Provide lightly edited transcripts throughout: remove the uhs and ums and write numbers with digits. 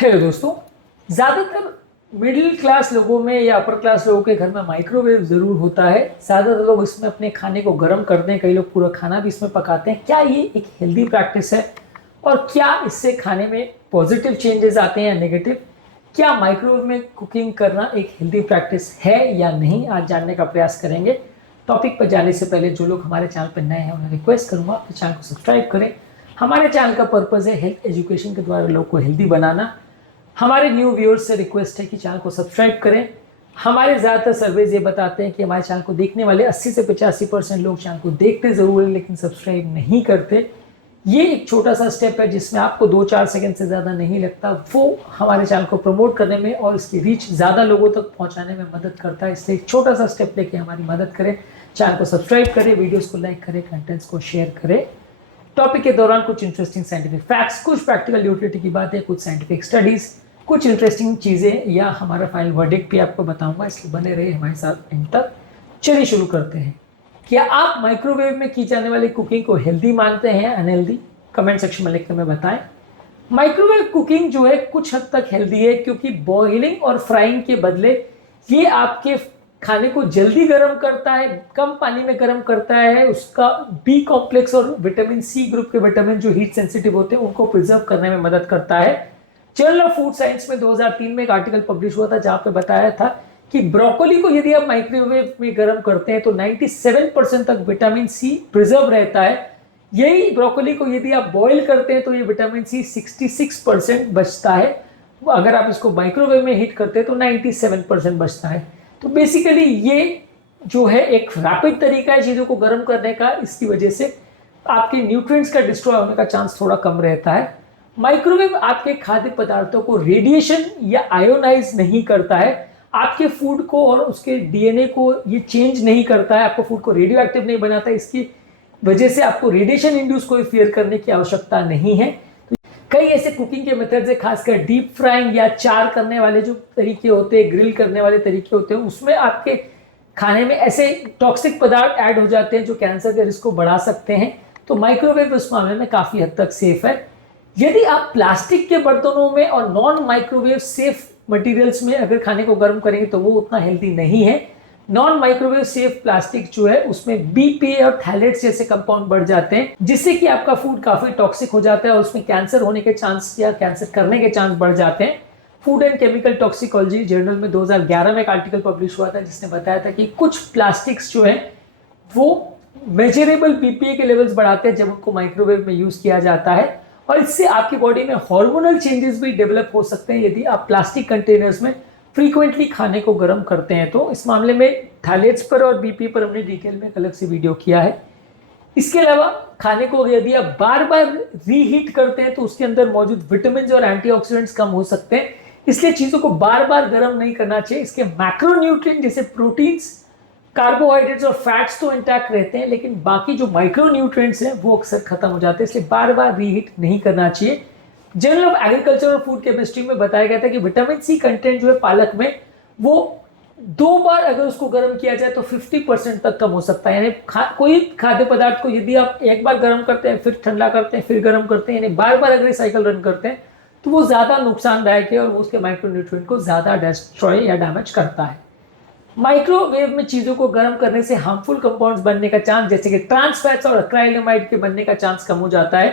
Hello दोस्तों। ज़्यादातर middle class लोगों में या अपर क्लास लोगों के घर में माइक्रोवेव ज़रूर होता है। ज़्यादातर लोग इसमें अपने खाने को गर्म करते हैं, कई लोग पूरा खाना भी इसमें पकाते हैं। क्या ये एक हेल्दी प्रैक्टिस है और क्या इससे खाने में पॉजिटिव चेंजेस आते हैं या नेगेटिव? क्या माइक्रोवेव में कुकिंग करना एक हेल्दी प्रैक्टिस है या नहीं, आज जानने का प्रयास करेंगे। टॉपिक पर जाने से पहले जो लोग हमारे चैनल पर नए हैं उन्हें रिक्वेस्ट करूँगा कि चैनल को सब्सक्राइब करें। हमारे चैनल का पर्पज़ है हेल्थ एजुकेशन के द्वारा लोग को हेल्दी बनाना। हमारे न्यू व्यूअर्स से रिक्वेस्ट है कि चैनल को सब्सक्राइब करें। हमारे ज़्यादातर सर्वेज ये बताते हैं कि हमारे चैनल को देखने वाले 80 से 85% लोग चैनल को देखते ज़रूर हैं लेकिन सब्सक्राइब नहीं करते। ये एक छोटा सा स्टेप है जिसमें आपको 2-4 सेकंड से ज़्यादा नहीं लगता, वो हमारे चैनल को प्रमोट करने में और इसकी रीच ज़्यादा लोगों तक पहुँचाने में मदद करता है। इसलिए एक छोटा सा स्टेप लेके हमारी मदद करें, चैनल को सब्सक्राइब करें, वीडियोज़ को लाइक करें, कंटेंट्स को शेयर करें। टॉपिक के दौरान कुछ इंटरेस्टिंग साइंटिफिक फैक्ट्स, कुछ प्रैक्टिकल यूटिलिटी की बातें, कुछ साइंटिफिक स्टडीज़, कुछ इंटरेस्टिंग चीज़ें या हमारा फाइनल वर्डिक्ट भी आपको बताऊंगा, इसलिए बने रहे हमारे साथ एंड तक। चलिए शुरू करते हैं। क्या आप माइक्रोवेव में की जाने वाली कुकिंग को हेल्दी मानते हैं या अनहेल्दी? कमेंट सेक्शन में लिखकर हमें बताएं। माइक्रोवेव कुकिंग जो है कुछ हद तक हेल्दी है क्योंकि बॉइलिंग और फ्राइंग के बदले ये आपके खाने को जल्दी गर्म करता है, कम पानी में गर्म करता है। उसका बी कॉम्प्लेक्स और विटामिन सी ग्रुप के विटामिन जो हीट सेंसिटिव होते हैं उनको प्रिजर्व करने में मदद करता है। जर्नल ऑफ फूड साइंस में 2003 में एक आर्टिकल पब्लिश हुआ था जहां पे बताया था कि ब्रोकोली को यदि आप माइक्रोवेव में गर्म करते हैं तो 97% तक विटामिन सी प्रिजर्व रहता है। यही ब्रोकोली को यदि आप बॉईल करते हैं तो ये विटामिन सी 66% बचता है। अगर आप इसको माइक्रोवेव में हीट करते हैं तो 97% बचता है। तो बेसिकली ये जो है एक रैपिड तरीका है चीज़ों को गर्म करने का। इसकी वजह से आपके न्यूट्रिएंट्स का डिस्ट्रॉय होने का चांस थोड़ा कम रहता है। माइक्रोवेव आपके खाद्य पदार्थों को रेडिएशन या आयोनाइज नहीं करता है। आपके फूड को और उसके डीएनए को ये चेंज नहीं करता है, आपको फूड को रेडियो एक्टिव नहीं बनाता। इसकी वजह से आपको रेडिएशन इंड्यूस कोई फियर करने की आवश्यकता नहीं है। कई ऐसे कुकिंग के मेथड्स है, खासकर डीप फ्राइंग या चार करने वाले जो तरीके होते हैं, ग्रिल करने वाले तरीके होते हैं, उसमें आपके खाने में ऐसे टॉक्सिक पदार्थ ऐड हो जाते हैं जो कैंसर के रिस्क को बढ़ा सकते हैं। तो माइक्रोवेव उस मामले में काफ़ी हद तक सेफ है। यदि आप प्लास्टिक के बर्तनों में और नॉन माइक्रोवेव सेफ मटेरियल्स में अगर खाने को गर्म करेंगे तो वो उतना हेल्दी नहीं है। नॉन माइक्रोवेव सेफ प्लास्टिक जो है उसमें बीपीए और थैलेट्स जैसे कंपाउंड बढ़ जाते हैं जिससे कि आपका फूड काफी टॉक्सिक हो जाता है और उसमें कैंसर होने के चांस या कैंसर करने के चांस बढ़ जाते हैं। Food and chemical toxicology journal में 2011 में एक आर्टिकल पब्लिश हुआ था जिसने बताया था कि कुछ प्लास्टिक्स जो है वो मेजरेबल बीपीए के लेवल्स बढ़ाते हैं जब उनको माइक्रोवेव में यूज किया जाता है और इससे आपकी बॉडी में हार्मोनल चेंजेस भी डेवलप हो सकते हैं यदि आप प्लास्टिक कंटेनर्स में फ्रीक्वेंटली खाने को गर्म करते हैं। तो इस मामले में थैलेट्स पर और बीपी पर हमने डिटेल में एक अलग से वीडियो किया है। इसके अलावा खाने को यदि आप बार बार रीहीट करते हैं तो उसके अंदर मौजूद विटामिन और एंटीऑक्सीडेंट्स कम हो सकते हैं, इसलिए चीज़ों को बार बार गर्म नहीं करना चाहिए। इसके मैक्रोन्यूट्रिएंट जैसे प्रोटीन्स, कार्बोहाइड्रेट्स और फैट्स तो इंटैक्ट रहते हैं लेकिन बाकी जो माइक्रोन्यूट्रिएंट्स हैं वो अक्सर खत्म हो जाते हैं, इसलिए बार बार रीहीट नहीं करना चाहिए। जर्नल ऑफ एग्रीकल्चर और फूड केमिस्ट्री में बताया गया था कि विटामिन सी कंटेंट जो है पालक में वो 2 बार अगर उसको गर्म किया जाए तो 50% तक कम हो सकता है। यानी कोई खाद्य पदार्थ को यदि आप एक बार गर्म करते हैं फिर ठंडा करते हैं फिर गर्म करते हैं, यानी बार बार अगर साइकिल रन करते हैं तो वो ज़्यादा नुकसानदायक है और वो उसके माइक्रोन्यूट्रिएंट को ज़्यादा डिस्ट्रॉय या डैमेज करता है। माइक्रोवेव में चीज़ों को गर्म करने से हार्मफुल कंपाउंड्स बनने का चांस जैसे कि ट्रांस फैट्स और एक्राइलेमाइड के बनने का चांस कम हो जाता है।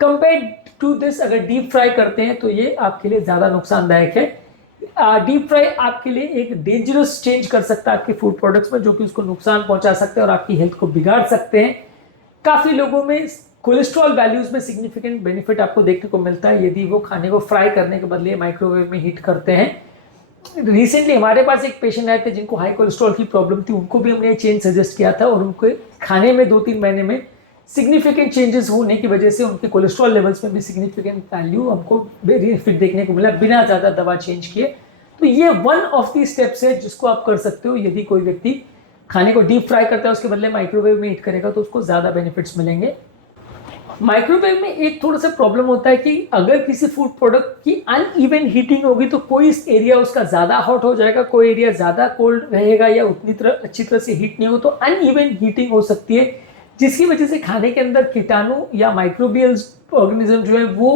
कंपेयर टू दिस अगर डीप फ्राई करते हैं तो ये आपके लिए ज़्यादा नुकसानदायक है। डीप फ्राई आपके लिए एक डेंजरस चेंज कर सकता है आपके फूड प्रोडक्ट्स में, जो कि उसको नुकसान पहुंचा सकते हैं और आपकी हेल्थ को बिगाड़ सकते हैं। काफ़ी लोगों में कोलेस्ट्रॉल वैल्यूज़ में सिग्निफिकेंट बेनिफिट आपको देखने को मिलता है यदि वो खाने को फ्राई करने के बदले माइक्रोवेव में हीट करते हैं। रिसेंटली हमारे पास एक पेशेंट आए थे जिनको हाई कोलेस्ट्रॉल की प्रॉब्लम थी, उनको भी हमने ये चेंज सजेस्ट किया था और उनके खाने में 2-3 महीने में सिग्निफिकेंट चेंजेस होने की वजह से उनके कोलेस्ट्रॉल लेवल्स में भी सिग्निफिकेंट वैल्यू हमको बेनिफिट देखने को मिला बिना ज़्यादा दवा चेंज किए। तो ये वन ऑफ दी स्टेप्स है जिसको आप कर सकते हो। यदि कोई व्यक्ति खाने को डीप फ्राई करता है उसके बदले माइक्रोवेव में हीट करेगा तो उसको ज़्यादा बेनिफिट्स मिलेंगे। माइक्रोवेव में एक थोड़ा सा प्रॉब्लम होता है कि अगर किसी फूड प्रोडक्ट की अनइवन हीटिंग होगी तो कोई एरिया उसका ज़्यादा हॉट हो जाएगा, कोई एरिया ज़्यादा कोल्ड रहेगा या उतनी अच्छी तरह से हीट नहीं हो, तो अनइवन हीटिंग हो सकती है जिसकी वजह से खाने के अंदर कीटाणु या माइक्रोबियल ऑर्गेनिज्म जो है वो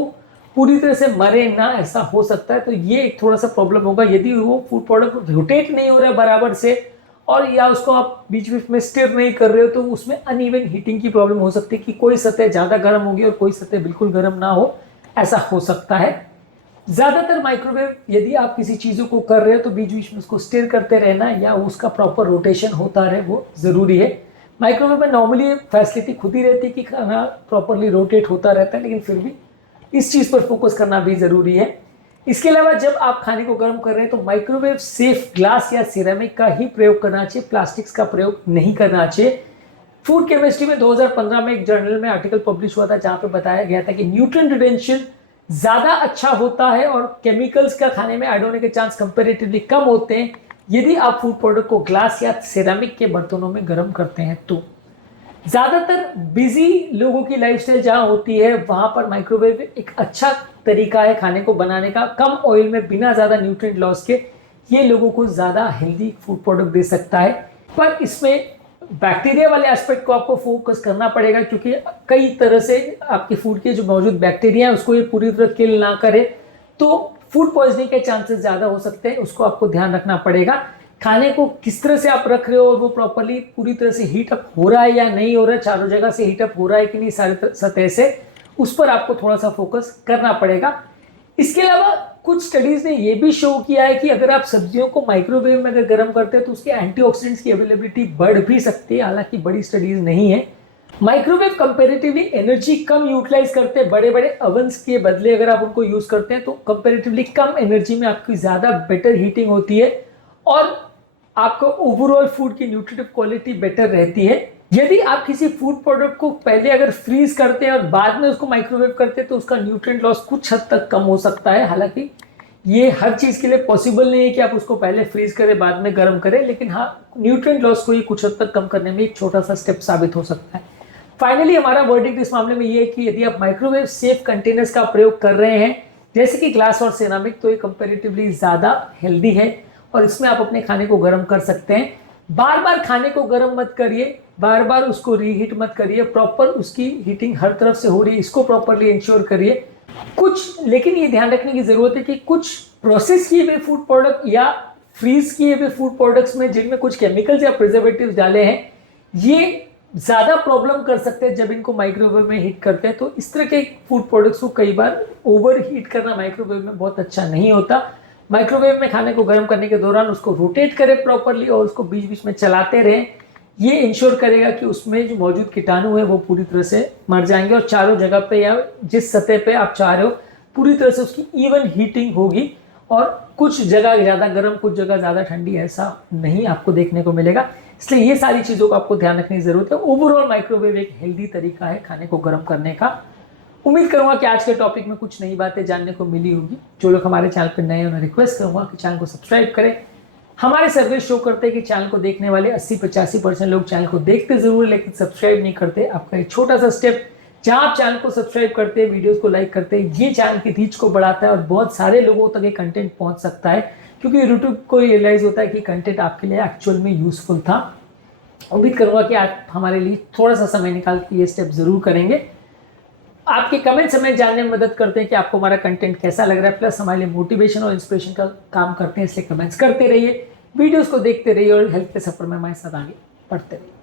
पूरी तरह से मरे ना, ऐसा हो सकता है। तो ये एक थोड़ा सा प्रॉब्लम होगा यदि वो फूड प्रोडक्ट रोटेट नहीं हो रहा है बराबर से, और या उसको आप बीच बीच में स्टिर नहीं कर रहे हो, तो उसमें अनइवन हीटिंग की प्रॉब्लम हो सकती है कि कोई सतह ज़्यादा गर्म होगी और कोई सतह बिल्कुल गर्म ना हो, ऐसा हो सकता है। ज़्यादातर माइक्रोवेव यदि आप किसी चीज़ों को कर रहे हो तो बीच बीच में उसको स्टिर करते रहना या उसका प्रॉपर रोटेशन होता रहे, वो ज़रूरी है। माइक्रोवेव में नॉर्मली फैसिलिटी खुद ही रहती है कि खाना प्रॉपरली रोटेट होता रहता है, लेकिन फिर भी इस चीज़ पर फोकस करना भी ज़रूरी है। इसके अलावा जब आप खाने को गर्म कर रहे हैं तो माइक्रोवेव सेफ ग्लास या सिरेमिक का ही प्रयोग करना चाहिए, प्लास्टिक्स का प्रयोग नहीं करना चाहिए। फूड केमिस्ट्री में 2015 में एक जर्नल में आर्टिकल पब्लिश हुआ था जहां पे बताया गया था कि न्यूट्रिएंट रिटेंशन ज़्यादा अच्छा होता है और केमिकल्स का खाने में ऐड होने के चांस कंपेरेटिवली कम होते हैं यदि आप फूड प्रोडक्ट को ग्लास या सिरेमिक के बर्तनों में गर्म करते हैं। तो ज़्यादातर बिजी लोगों की लाइफस्टाइल जहाँ होती है वहाँ पर माइक्रोवेव एक अच्छा तरीका है खाने को बनाने का, कम ऑयल में बिना ज़्यादा न्यूट्रिएंट लॉस के। ये लोगों को ज़्यादा हेल्दी फूड प्रोडक्ट दे सकता है, पर इसमें बैक्टीरिया वाले एस्पेक्ट को आपको फोकस करना पड़ेगा, क्योंकि कई तरह से आपके फूड के जो मौजूद बैक्टीरिया है उसको ये पूरी तरह किल ना करे, तो फूड पॉइजनिंग के चांसेस ज़्यादा हो सकते हैं। उसको आपको ध्यान रखना पड़ेगा। खाने को किस तरह से आप रख रहे हो और वो प्रॉपरली पूरी तरह से हीट अप हो रहा है या नहीं हो रहा है, चारों जगह से हीट अप हो रहा है कि नहीं सारे सतह से, उस पर आपको थोड़ा सा फोकस करना पड़ेगा। इसके अलावा कुछ स्टडीज ने यह भी शो किया है कि अगर आप सब्जियों को माइक्रोवेव में अगर गर्म करते हैं तो उसके एंटीऑक्सीडेंट्स की अवेलेबिलिटी बढ़ भी सकती है, हालांकि बड़ी स्टडीज नहीं है। माइक्रोवेव कंपेरेटिवली एनर्जी कम यूटिलाइज करते हैं, बड़े बड़े अवन्स के बदले अगर आप उनको यूज करते हैं तो कंपेरेटिवली कम एनर्जी में आपकी ज्यादा बेटर हीटिंग होती है और आपको ओवरऑल फूड की न्यूट्रिटिव क्वालिटी बेटर रहती है। यदि आप किसी फूड प्रोडक्ट को पहले अगर फ्रीज करते हैं और बाद में उसको माइक्रोवेव करते हैं तो उसका न्यूट्रिएंट लॉस कुछ हद तक कम हो सकता है। हालांकि ये हर चीज़ के लिए पॉसिबल नहीं है कि आप उसको पहले फ्रीज करें बाद में गर्म करें, लेकिन हाँ, न्यूट्रिएंट लॉस को ये कुछ हद तक कम करने में एक छोटा सा स्टेप साबित हो सकता है। फाइनली हमारा वर्डिक्ट इस मामले में ये है कि यदि आप माइक्रोवेव सेफ कंटेनर्स का प्रयोग कर रहे हैं जैसे कि ग्लास और सिरेमिक, तो ये कंपेरेटिवली ज़्यादा हेल्दी है और इसमें आप अपने खाने को गर्म कर सकते हैं। बार बार खाने को गर्म मत करिए, बार बार उसको रीहीट मत करिए, प्रॉपर उसकी हीटिंग हर तरफ से हो रही है इसको प्रॉपरली इंश्योर करिए। लेकिन ये ध्यान रखने की जरूरत है कि कुछ प्रोसेस किए हुए फूड प्रोडक्ट या फ्रीज किए हुए फूड प्रोडक्ट्स में जिनमें कुछ केमिकल्स या प्रिजर्वेटिव्स डाले हैं, ये ज़्यादा प्रॉब्लम कर सकते हैं जब इनको माइक्रोवेव में हीट करते हैं। तो इस तरह के फूड प्रोडक्ट्स को कई बार ओवर हीट करना माइक्रोवेव में बहुत अच्छा नहीं होता। माइक्रोवेव में खाने को गर्म करने के दौरान उसको रोटेट करें प्रॉपरली और उसको बीच बीच में चलाते रहें। ये इंश्योर करेगा कि उसमें जो मौजूद कीटाणु है वो पूरी तरह से मर जाएंगे और चारों जगह पे या जिस सतह पे आप चाह रहे हो पूरी तरह से उसकी इवन हीटिंग होगी और कुछ जगह ज़्यादा गर्म कुछ जगह ज़्यादा ठंडी ऐसा नहीं आपको देखने को मिलेगा। इसलिए ये सारी चीज़ों का आपको ध्यान रखने की ज़रूरत है। ओवरऑल माइक्रोवेव एक हेल्दी तरीका है खाने को गर्म करने का। उम्मीद करूंगा कि आज के टॉपिक में कुछ नई बातें जानने को मिली होगी। जो लोग हमारे चैनल पर नए हैं उन्हें रिक्वेस्ट करूंगा कि चैनल को सब्सक्राइब करें। हमारे सर्वे शो करते हैं कि चैनल को देखने वाले 80-85% लोग चैनल को देखते जरूर लेकिन सब्सक्राइब नहीं करते। आपका एक छोटा सा स्टेप जहां आप चैनल को सब्सक्राइब करते हैं, वीडियोस को लाइक करते हैं, ये चैनल की रीच को बढ़ाता है और बहुत सारे लोगों तक ये कंटेंट पहुंच सकता है, क्योंकि यूट्यूब को रियलाइज होता है कि कंटेंट आपके लिए एक्चुअल में यूजफुल था। उम्मीद करूंगा कि आप हमारे लिए थोड़ा सा समय निकाल के ये स्टेप जरूर करेंगे। आपके कमेंट्स हमें जानने में मदद करते हैं कि आपको हमारा कंटेंट कैसा लग रहा है, प्लस हमारे लिए मोटिवेशन और इंस्पिरेशन का काम करते हैं। इसलिए कमेंट्स करते रहिए, वीडियोस को देखते रहिए और हेल्थ के सफर में हमारे साथ आगे बढ़ते रहिए।